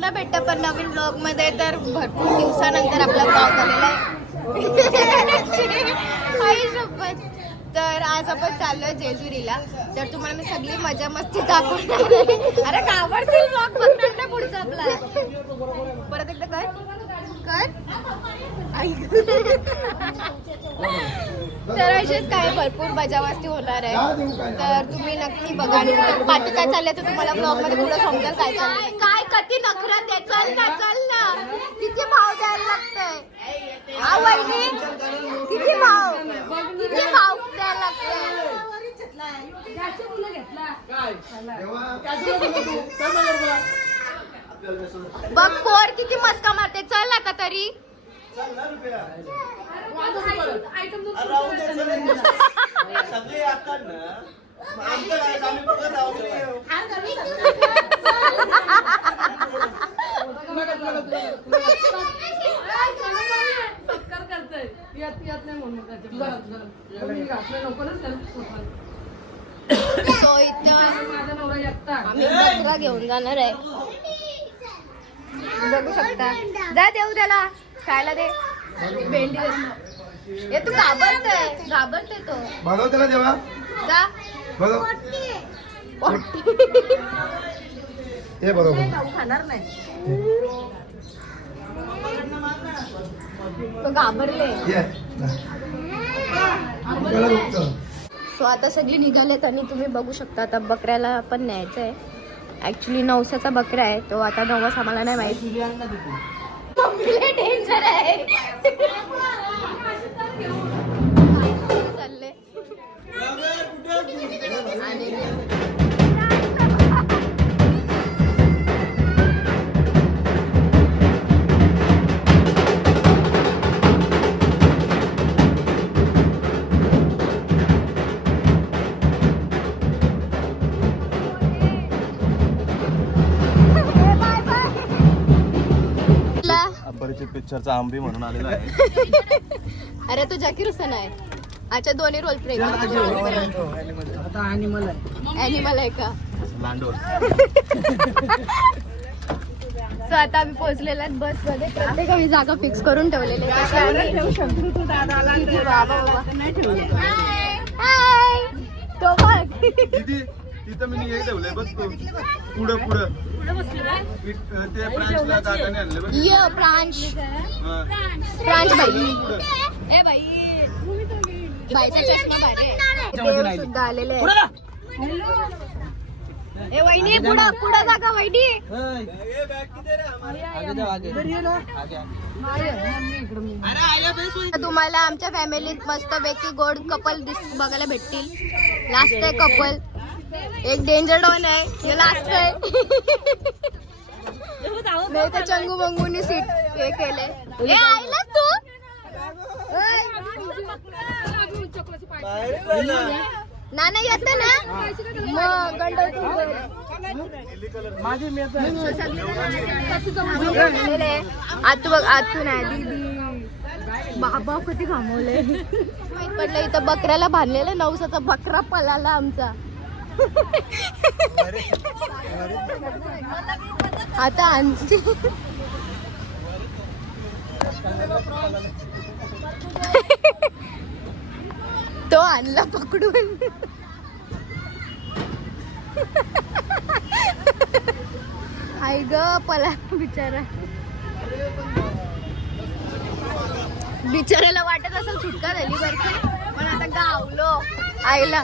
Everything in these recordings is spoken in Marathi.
पुन्हा भेटतं पण नवीन ब्लॉग मध्ये. तर भरपूर दिवसानंतर आपला ब्लॉग आलेला आहे. आई शपथ. तर आज आपण चाललोय जेजुरीला. तर तुम्हाला मी सगळी मजा मस्ती दाखवणार आहे. अरे आवडतील ब्लॉग बघणार ना पुढचा आपला. परत एकदा कर तर असेच काय भरपूर मजा मस्ती होणार आहे. तर तुम्ही नक्की बघा. आणि बाकी काय चाललंय तर तुम्हाला ब्लॉग मध्ये पुढे समजेल काय चाललंय. काय कधी नखरा द्या. चल ना किती भाव द्यायला लागतंय. किती भाव द्यायला लागतंय. बघ पोर किती मस्का मारते. चल आता तरी. सगळे आता ना आमचं काय आम्ही बघत आहोत. आम्ही बकरा घेऊन जाणार आहे. बघू शकता. जा देऊ त्याला खायला दे. भेंडी हे तू घाबरते तो. बघव त्याला जेव्हा जा बघव हे बरोबर खाणार नाही. तो घाबरले. सो आता सगळी निघालेत आणि तुम्ही बघू शकता. आता बकऱ्याला पण न्यायचं आहे. ऍक्च्युली नवसाचा बकरा आहे तो. आता नवस आम्हाला नाही माहिती. डेंजर आहे. चालले पिक्चरचा आंबी म्हणून आलेला आहे. अरे तो जाकीर हुसेन आहे. अच्छा दोन्ही रोल प्ले. आता ॲनिमल आहे का. लांडोर. सो आता आम्ही पोहोचलेलो आहेत बस मध्ये. प्रत्येकाने जागा फिक्स करून ठेवलेली आहे. तो बघ दीदी तिथं मी हे ठेवलंय बघ तू. पुढं ते ब्रांचला दादाने आणलं बघ. ये प्रांश भाई. ए भाई बाईचा चष्मा भारी आहे. देव सुद्धा आलेले आहे. ए वहिनी पुढं जागा वहिनी. तुम्हाला आमच्या फॅमिलीत मस्त पैकी गोड कपल बघायला भेटतील. लास्ट आहे कपल. एक डेंजर डॉन आहे. हे लास्ट आहे. नाही तर चंगू मंगूनी सीट हे केले. हे आयला तू नाना येते ना मग गंडवतो. आतू बघ. आतू नाही दीदी बाबा किती घामवले. माहित पडलं इथं बकऱ्याला बांधलेलं. नवसाचा बकरा पळाला आमचा. आता आमची तो आणला पकडून. आई ग पला बिचाराला वाटत असेल सुटका झाली बरं की. पण आता गावलो आईला.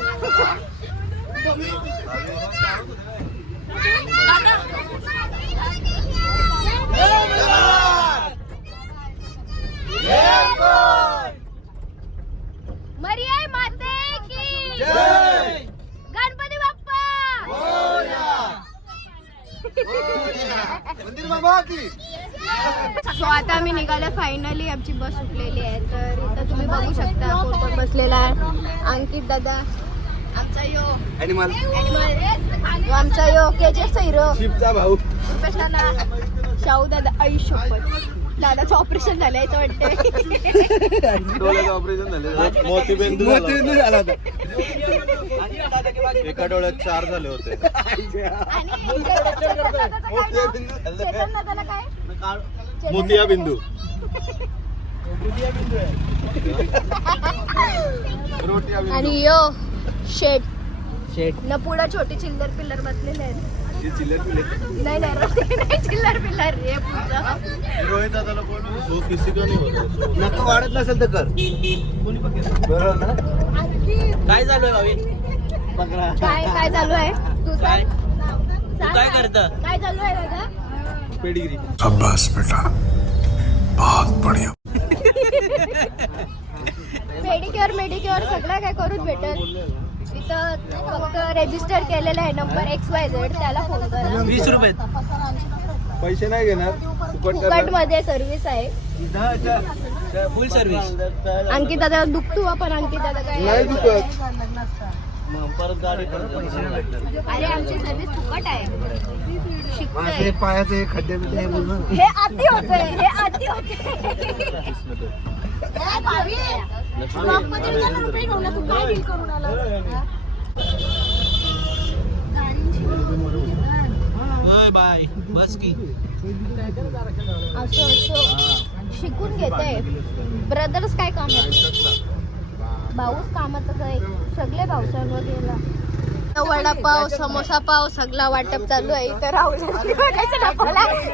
मरिया माते की जय. गणपती बाप्पा मंदिर बाबा की. सो आता आम्ही निघालो फायनली. आमची बस सुटलेली आहे. तर इथं तुम्ही बघू शकता कोण कोण बसलेला आहे. अंकित दादा आमचा यो ॲनिमल. आमचा यो केजेचा हिरो शिपचा भाऊ. रुपेश दादा शाहू दादा. आई शपथ दादाचं ऑपरेशन झालं याचं वाटतंय. डोळ्याचं ऑपरेशन झाले. मोतीबिंदू झाला होता. एका डोळ्यात 4 झाले होते. आणि चेतन दादाला काय? मोतिया बिंदू. आणि यो शेट शेट. न पुढं छोटी चिल्लर पिल्लर बसलेले आहेत. चिल्लर पिल्लर. नाही नाही चिल्लर पिल्लर हे पुढचं. रोहित दादाला बोलून तो किसी का नाही होता. नका वाढत नसेल तर कर. बरोबर ना? काय चालू आहे भावी? काय चालू आहे तू काय? सांग काय करतं? काय चालू आहे दादा? पेडिग्री. शाबाश बेटा, बहुत बढ़िया. पेडिक्युअर मेडिक्युअर सगळं काय करून भेटेल. इथं फक्त रेजिस्टर केलेलं आहे नंबर XYZ, त्याला फोन करा. 20 रुपये. पैसे नाही घेणार. फुकट फुकट करणार. मध्ये सर्व्हिस आहे. फुल सर्व्हिस. अंकित दादा दुखतो आपण अंकित दादा नाही काय दुखत. मग परत गाडी करतो. अरे आमची सर्व्हिस फुकट आहे. माझे शिकतोय. पायाचे खड्डे बिड्डे आहे बोल ना. हे आधी होते हे आधी होते. होय बाय बस की. असं शिकून घेते. ब्रदर्स काय काम आहे? भाऊच कामाचं काय सगळे भाऊसाहेब गेला. वडापाव समोसा पाव सगळा वाटप चालू आहे. इथं राहुल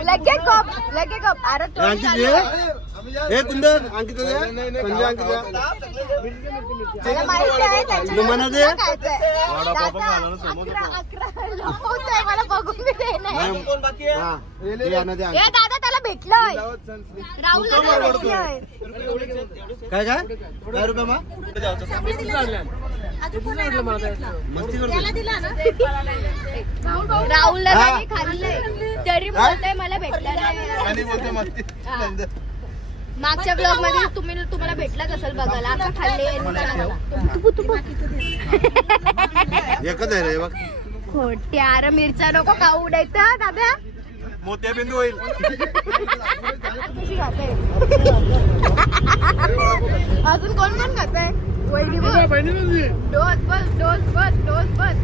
लगे कप अरे तो चालू आहे. हे कुंदन अंकित दे. म्हणजे अंकित दे. मला माहिती आहे त्याच्या मला दे. वडापाव पण खाला ना समोर. 11 लपवतोय मला बघून बी दे नाही. कोण बाकी आहे? हा. दे आणा दे. ए दादा त्याला भेटलंय राहुलला भेटलंय. काय काय काय रुपये मा मस्ती करतो. राहुलला त्यांनी खाल्लंय तरी बोलतोय मला भेटलं नाही. आणि बोलते मस्ती. हा. मागच्या ब्लॉग मध्ये तुम्हाला भेटलाच असेल बघायला. आता खाल्ले एकच आहे रे बघ. खोट्यार मिरच्या नको खाऊ उडायचं दादा. मोत्या बिंदू होईल. कशी खाते अजून कोण कोण खाते? वहिनी बघ. डोस बस डोस बस डोस बस.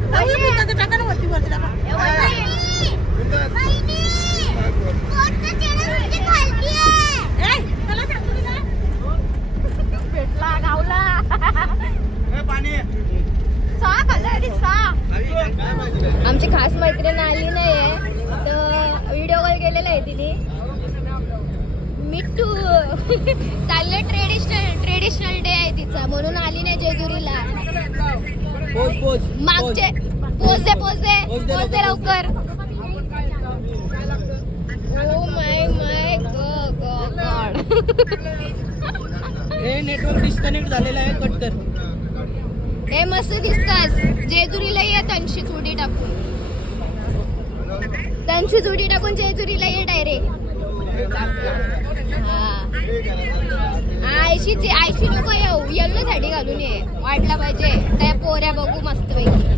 भेटला गावला. सहा खाल्ला आणि सहा. आमची खास मैत्रीण आली नाहीये तर व्हिडिओ कॉल केलेला आहे तिने. मिट्टू चाललं ट्रेडिशनल डे आहे तिचा म्हणून आली नाही जेजुरीला. मागचे पोच दे लवकर. Oh my God. हे नेटवर्क डिस्कनेक्ट झालेलं आहे. कट कर. हे मस्त दिसतास. जेजुरीला ये तनशी चुडी टाकून. तनशी चुडी टाकून जेजुरीला ये डायरेक्ट. आयशी नको येऊ. येल्लो साडी घालून ये. वाटला पाहिजे त्या पोऱ्या बघू मस्त पैकी.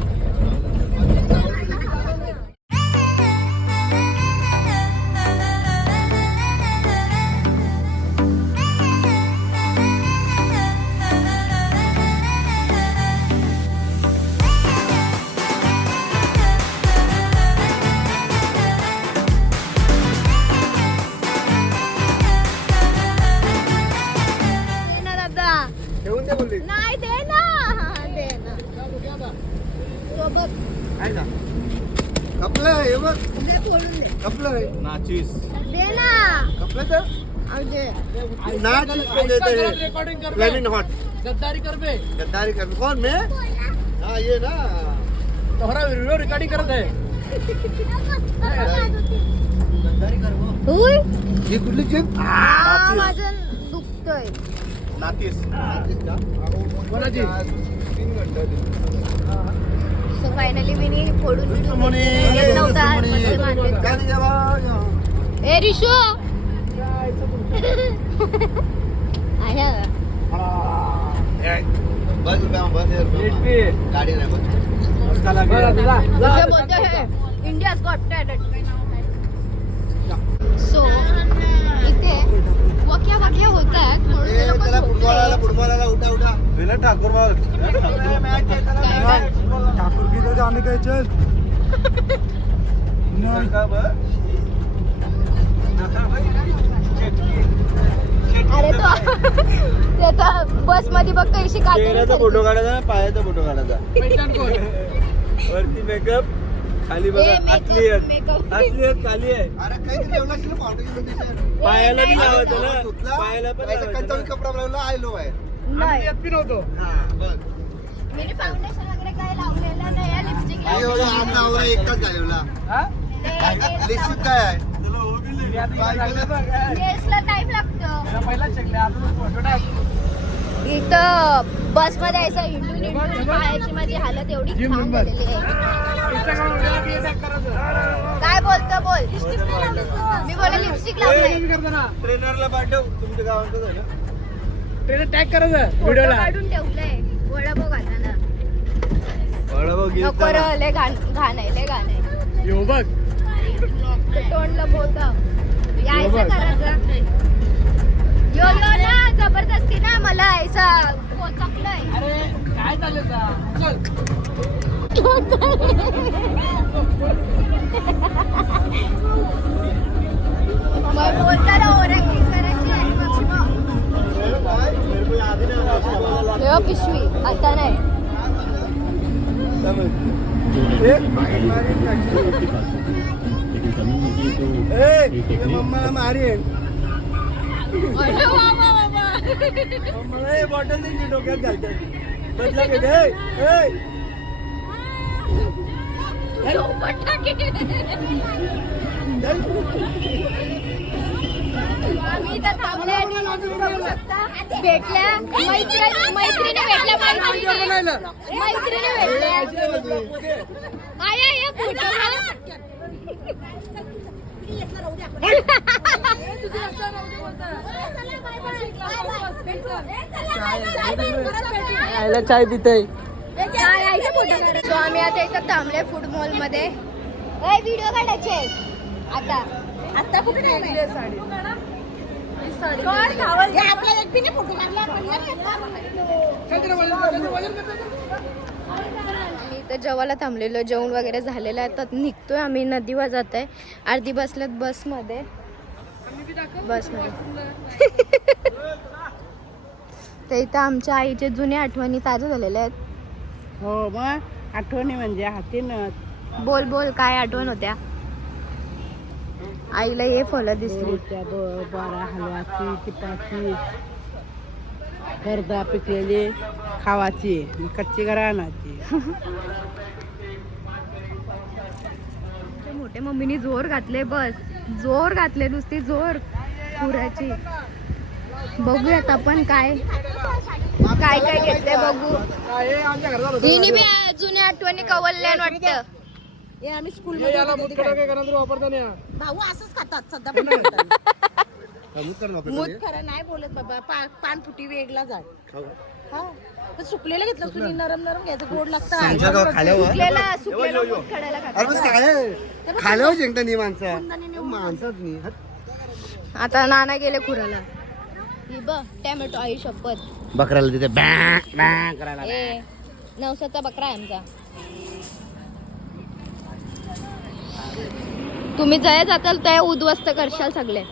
ठेवून दे बोलली. नाही दे ना. दे ना सोबत आहे ना कपलं हे बघ. दे फोडून दे. कपलं नाचीस. दे ना. कपलं तर अहो, दे. नाच इसको देते हैं. Flaming hot. गद्दारी कर बे. गद्दारी कर. कौन मैं? हाँ ये ना. तोहरा व्हिडिओ रेकॉर्डिंग करत आहे. गद्दारी कर वो. होय ही कुठली चीज? माझं दुखतोय. नातीस. कोणाची? सो फायनली मी फोडून बिडून मोनी. घेत नव्हता. मस्त मारले. गाडी जावा. ए रिशू आहे बस रुपया बस गाडी नाही बस. रिशू बोलतो है इंडिया गॉट टॅलेंट. सो इथे वक्या वक्या होतात म्हणून ते लोक झोपले. उठा उठा विला ठाकूर मार ठाकुर की तो जाने का चल अरे तो ते तर बस मध्ये बघ कशी चेहऱ्याचा फोटो काढते. काढायचा पायाचा फोटो काढायचा वरती मेकअप खाली बघा ए, makeup, असलीयत makeup. असलीयत खाली आहे अरे काही ठेवला असेल ना पावडर पायाला बी नाही, लावायचं नाही. ना पायाला पण लावायचं कंचाळी ना. कपडा लावला आयलो आहे नाही हा बघ मी फाउंडेशन वगैरे काय लावलेलं नाही लिपस्टिक आई एवढा आठ नवरा एकच घालवला लिपस्टिक काय आहे केसला टाइम लागतो. इथं बस मध्ये असं हिंडून हिंडून पायाची माझी हालत एवढी खराब झालेली आहे. काय बोलतो बोल. मी बोल लिपस्टिक लावलंय. ट्रेनरला पाठव तुमच्या गावाचं झालं ट्रेन टॅग करायचं फोटो व्हिडिओला. काढून ठेवलंय वडापाव घालताना. वडापाव घेत नको जा ना. रे, लय घाण आहे लय घाण आहे. येऊ बघ ते तोंडला बोलता यायचं करायचं. यो यो ना जबरदस्ती ना मला ऐसा पोचकलंय. अरे काय झालं चल मग बोलताना ओरंगी करायची आणि मग हे पिशवी आता नाही. मम्माला मारेन अरे वा वा वा वा. मम्माला हे बॉटल दे डोक्यात घालतात बदला घेते यो, पटाके. आम्ही इथं थांबले आणि बघू शकता भेटल्या मैत्रिणी भेटल्या मैत्रिणी भेटल्या. आया या फोटो आयला चाय पितय. सो आम्ही आता इथं थांबले फूड मॉल मध्ये. व्हिडिओ काढायचे आता आता कुठे इथं जेवायला थांबलेलो जेवण वगैरे झालेलं आहे. तर निघतोय आम्ही नदीवर जात आहे. अर्धी बसल्यात बसमध्ये तर इथं आमच्या आईचे जुन्या आठवणी ताज्या झालेल्या आहेत. हो मग आठवणी म्हणजे हातीनं बोल बोल काय आठवण होत्या. आईला हे फळं दिसली. बारा हलवाची तिपाची गर्दा पिकलेली खावाची कच्ची घरा आणायची. मोठ्या मम्मीने जोर घातले बस जोर घातले नुसती जोर पुराची. बघूयात आपण काय काय काय घेतलंय बघू. हिने बी जुन्या आठवणी कवलल्या वाटतं. आम्ही स्कूल भाऊ असंच खातात सध्या मूत खरं नाही बोलत बाबा. पान फुटी वेगळा जाय हा सुकलेलं घेतलं तुम्ही नरम नरम घ्यायचं गोड लागतं. सुकलेला सुकलेला मूत खडायला खातात. खाल्यावर शेंगता नाही माणसाच नाही. आता नाना गेले खुराला. ही बघ टॅमॅटो आई शपथ बकराला तिथे करायला ए नवसाचा बकरा आहे आमचा. तुम्ही जय जाताल त्या उद्ध्वस्त करशाल सगळे.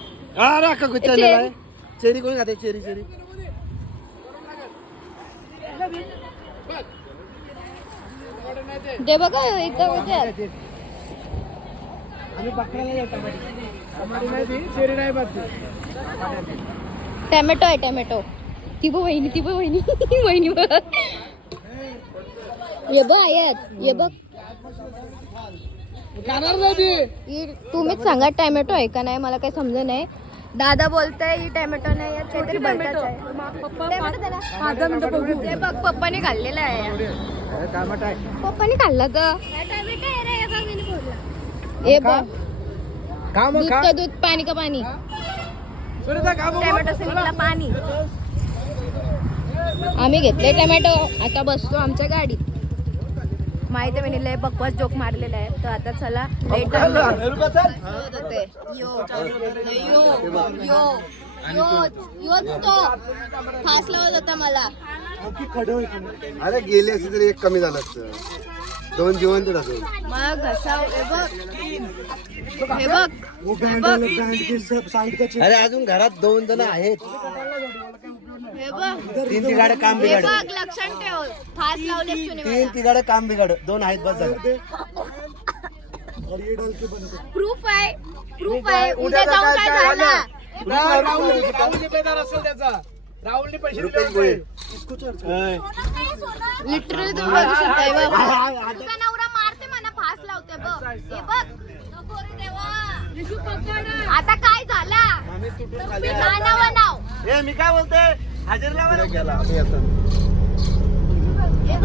चेरी कोणी खाते चेरी चेरी ते बघा इथं होत्या. टॅमॅटो आहे टॅमॅटो. ती बघ वहिनी ती बघ वहिनी वहिनी बघ. ये बघ आयात ये बघ. तुम्हीच सांगा टॅमॅटो आहे का नाही मला काही समज नाही. दादा बोलताय ही टॅमॅटो नाही आहे काहीतरी बटाटा आहे. टॅमॅटो त्याला ते बघ पप्पाने खाल्लेला आहे. पप्पाने खाल्ला तर हे बघ दूध का दूध पाणी का पाणी. टॅमॅटो से निघाला पाणी. आम्ही घेतले टॅमॅटो आता बसतो आमच्या गाडीत. माहिती आहे मी लय बकवास जोक मारलेला आहे. तर आता चला लेट योच तो फास लावत होता मला. अरे गेले असते तरी एक कमी झालं असतं. 2 जिवंत असून मग घसा हे बघ हे बघ हे बघ अरे अजून घरात 2 जण आहेत. हे बघ 3 तिघाडे काम हे बिघाड. बघ लक्षात ठेव फास लावलेस तुम्ही 3 तिघाडे काम बिघाड. 2 आहेत बस झालं. प्रूफ आहे उद्या जाऊन काय झालं रुपेश गोळे. लिटरली तुम्ही बघू शकताय बघ. तुझा नवरा मारते म्हणा फास लावते बघ हे बघ. आता काय झाला नाव नाव मी काय बोलते हजर लावा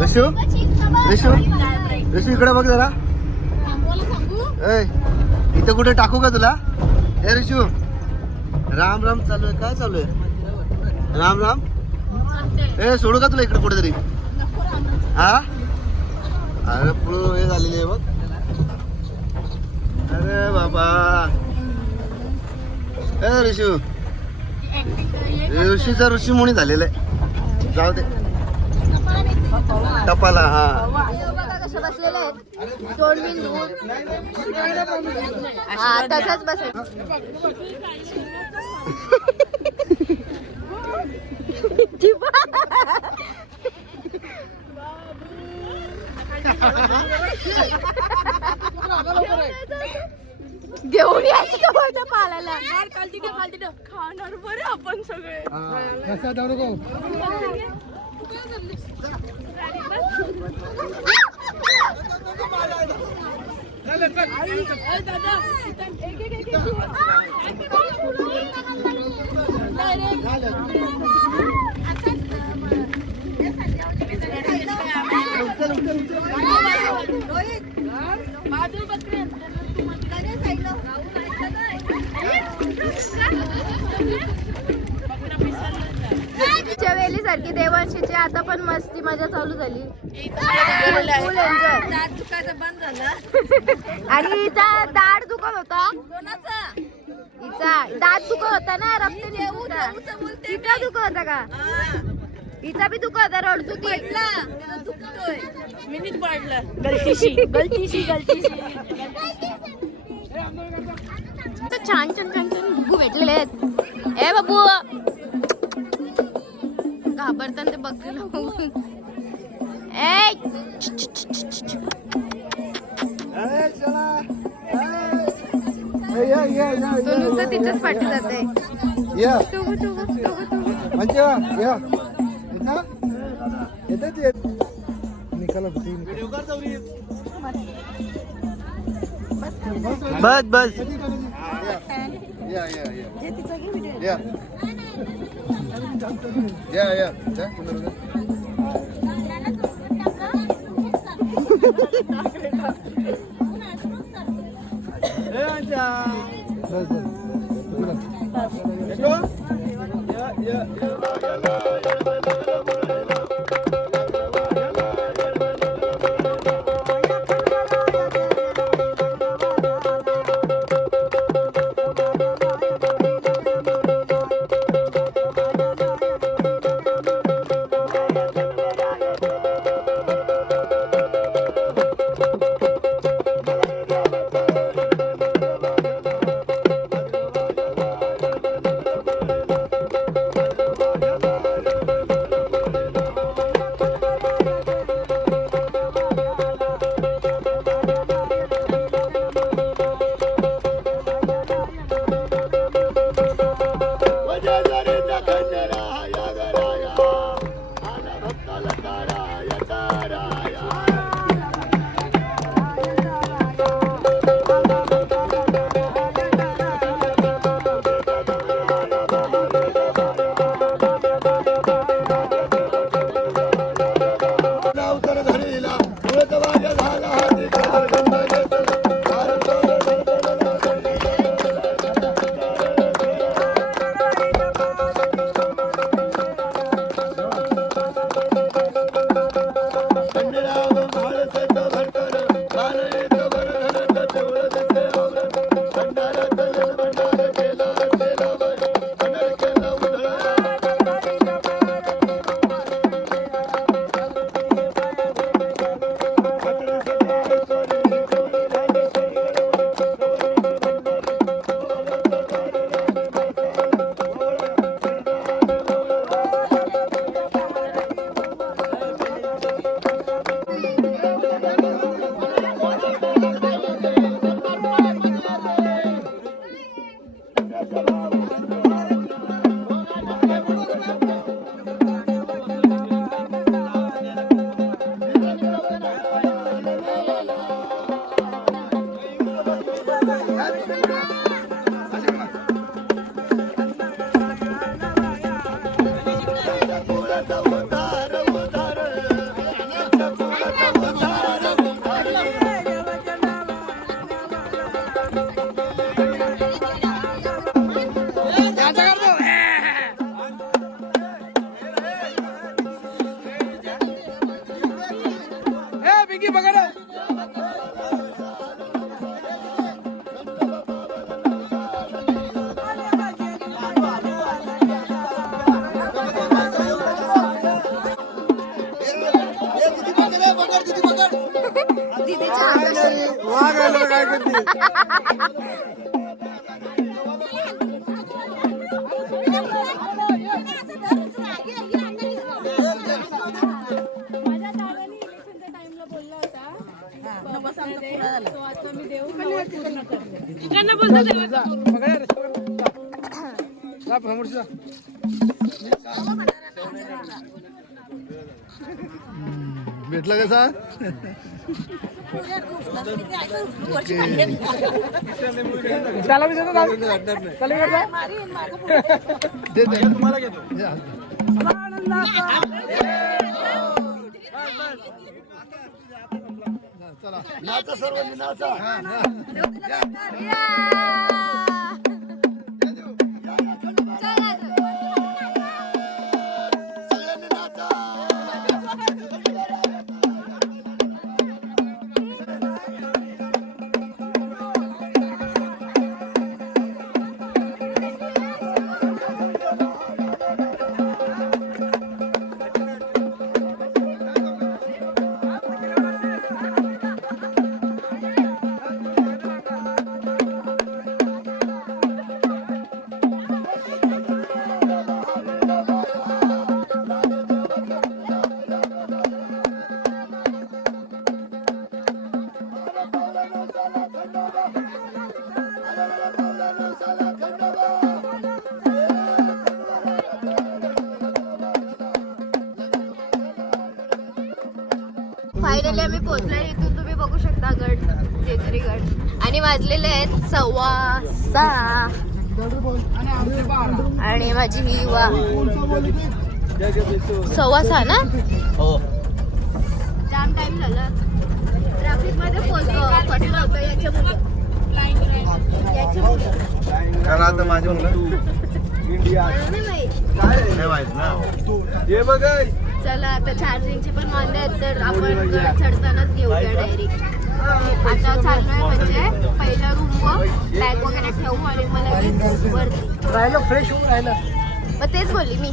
ऋषू इकडे बघ जरा. इथं कुठे टाकू का तुला? हे ऋषू राम राम चालू आहे. काय चालू आहे? राम राम. ए सोडू का तुला इकडे कुठेतरी? हा अरे पुढं हे झालेली आहे बघ. अरे बाबा ए ऋषीचा ऋषीमुनी झालेला आहे. जाऊ दे टपाला. हा बघा कसे बसलेले आहेत. 2 बिन दूर हा तसंच बसायचं. घेऊन यायचं का मोठं पालाला खाणार बरं आपण सगळे. चवेली सारखी देवांशीची आता पण मस्ती मजा चालू झाली. फुल एन्जॉय. आणि हिचा दाढ दुखत होता. हिचा दात दुखत होता ना. रक्त हिचा दुखत होता का? हिचा बी दुखत होता. रडतो मिनिट पडलं. गलतीशी छान बुकू भेटलेले आहेत. ए बाबू घाबरताना ते बघतील. तो नुसतं तिच्याच पाठी जाते. बस बस. दीदीच्या आकाशात काय करते भेटला कसा तुम्हाला घेतो नाचा सर्वांनी नाचा फायनली आम्ही पोहोचलोय. इथून तुम्ही बघू शकता गड, जेजुरी गड. आणि वाजलेले आहेत 6:15. आणि माझी ही 6:15 ना. हो जाम टाइम झाला. ट्रॅफिक मध्ये फसलो होतो याच्यामुळे. कारण आता माझी मुलं इंडिया नाही माहित ना हे बघ चला आता चार्जिंगची पण वांदे आहेत, तर आपण गड चढतानाच घेऊया डायरेक्ट. आता चाललोय म्हणजे पहिल्या रूमवर बॅग वगैरे ठेवू आणि मग लगेच वरती राहिलं फ्रेश होऊन राहिलं मग तेच बोलली मी.